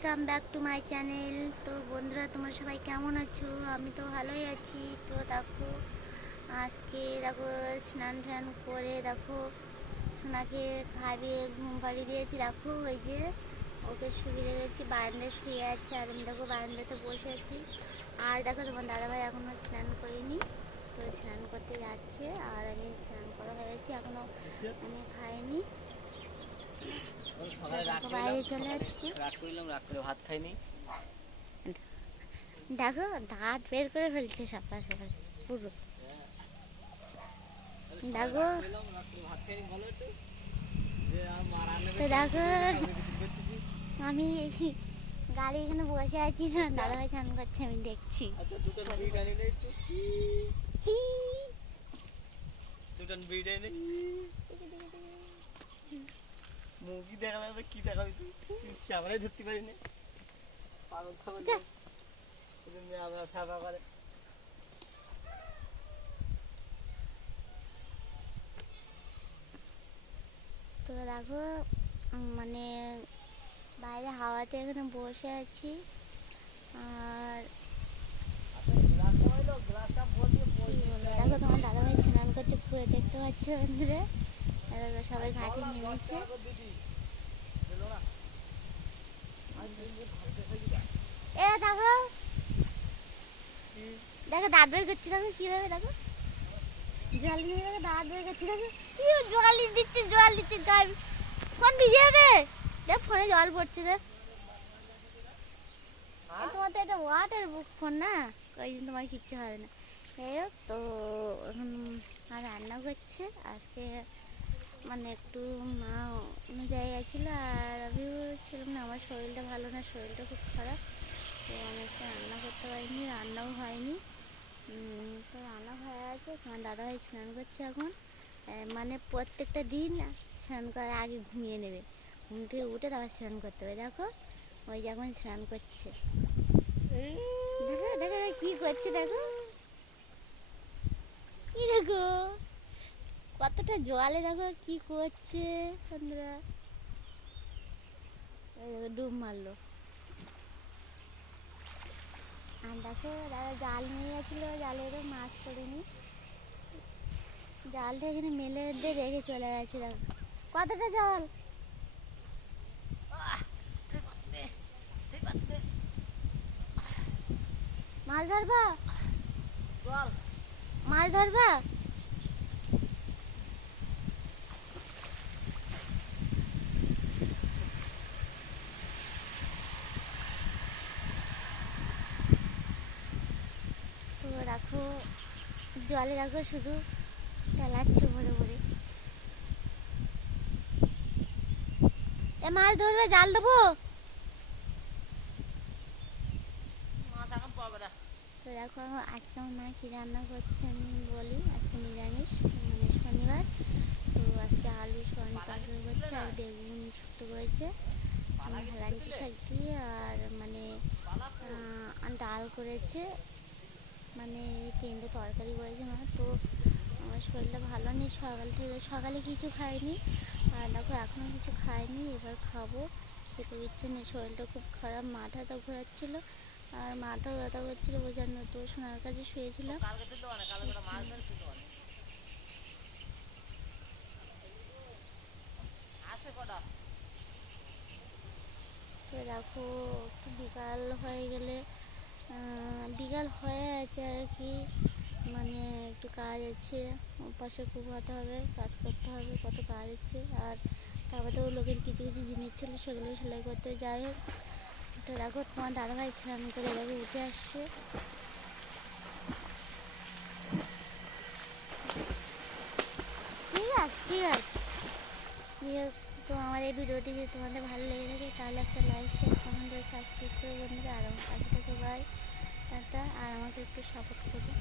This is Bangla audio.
Welcome back to my channel. তো বন্ধুরা, তোমরা সবাই কেমন আছো? আমি তো ভালোই আছি। তো দেখো, আজকে দেখো স্নান টান করে দেখো সোনাকে খাইয়ে ঘুম পাড়িয়ে দিয়েছি। দেখো ওই যে ওকে শুয়ে রেখেছি, বারান্দায় শুয়ে আছে আর আমি দেখো বারান্দাতে বসে আছি। আর দেখো তোমার দাদাভাই এখনও স্নান করিনি, তো স্নান করতে যাচ্ছে আর আমি স্নান করা হয়ে গেছি, এখনও আমি খাইনি। বাইরে চলে যাচ্ছে, রাত করে ভাত খাইনি। দেখো দাঁত বের করে ফেলছে সকাল সকাল পুরো। দেখো তো দেখো আমি গাড়ি এখানে বসে আছি, দাদাভাই স্নান করছে আমি দেখছি। মুখি দেখা যাবে, কি দেখাবি তুই? ক্যামেরায় ধরতে পারি না, পাগল খাবার আমরা ফেঁপা করে। তো দেখো মানে বাইরে হাওয়াতে এখানে বসে আছি। আর দেখো তোমার দাদাভাই স্নান করতে পুরো দেখতে পাচ্ছ বন্ধুরা, সবাই ঘাটে নেমেছে। এ দেখো দেখো দাঁত বের করছি, দেখো কিভাবে, দেখো জল নিয়ে দেখো দাঁত বের করছি, দেখো জল দিচ্ছে গায়ে ফোন ভিজে যাবে। দেখ ফোনে জল পড়ছে, দেখ তোমার তো এটা ওয়াটার বুক ফোন না, ওই দিন তোমার কিচ্ছু হবে না। যাই হোক, তো এখন আর রান্না করছে আজকে, মানে একটু মা অন্য জায়গায় ছিল আর আমিও ছিলাম না, আমার শরীরটা ভালো না, শরীরটা খুব খারাপ। তো আমি আজকে রান্না করতে পারিনি, রান্নাও হয়নি। তো রান্না হয়ে আছে, আমার দাদাভাই স্নান করছে এখন। মানে প্রত্যেকটা দিন স্নান করার আগে ঘুমিয়ে নেবে, ঘুম থেকে উঠে তারপর স্নান করতে হবে। দেখো ওই যে এখন স্নান করছে, দেখো দেখো কি করছে, দেখো কি, দেখো কতটা জলে দেখো কি করছে বন্ধুরা। ডুব মারলো। আর দেখো দাদা জাল নিয়ে গেছিল, জালেরও মাছ পড়িনি, জালটা এখানে মেলে দিয়ে রেখে চলে গেছে। দেখো কতটা জল, মাছ ধরবা, মাছ ধরবা। তো দেখো জলে দেখো শুধু তেলাচ্ছে ভরে ভরে। এ মাছ ধরবে, জাল দেবো। তো দেখো আজকে আমার মা কী রান্না করছে আমি বলি, আজকে নিরামিষ, মানে শনিবার। তো আজকে আলু সয়াবিন তরকারি করছে আর বেগুন শুক্তো করেছে, হেলাঞ্চি শাক দিয়ে, আর মানে ডাল করেছে, মানে তিনটে তরকারি করেছে মা। তো আমার শরীরটা ভালো নেই, সকালে কিছু খাইনি, আর দেখো এখনও কিছু খাইনি, এবার খাবো, খেতে ইচ্ছে নেই, শরীরটা খুব খারাপ, মাথাটা ঘোরাচ্ছিল আর মাথা ব্যথা করছিল বোঝার না। তো সোনার কাছে শুয়েছিলাম। তো দেখো একটু বিকাল হয়ে গেলে, বিকাল হয়ে আছে আর কি, মানে একটু কাজ আছে, পাশে খুব হতে হবে, কাজ করতে হবে, কত কাজ আছে। আর তারপরেও লোকের কিছু কিছু জিনিস ছিল, সেগুলো সেলাই করতে যাই হোক। তো দেখো তোমার দাদাভাই স্নান করে দেখো উঠে আসছে। ঠিক আছে ঠিক আছে। তো আমার এই ভিডিওটি যদি তোমাদের ভালো লেগে থাকে তাহলে একটা লাইক শেয়ার কমেন্ট করে সাবস্ক্রাইব করে বন্ধুরা, আর আমার পাশে থেকে বাই একটা, আর আমাকে একটু সাপোর্ট করবে।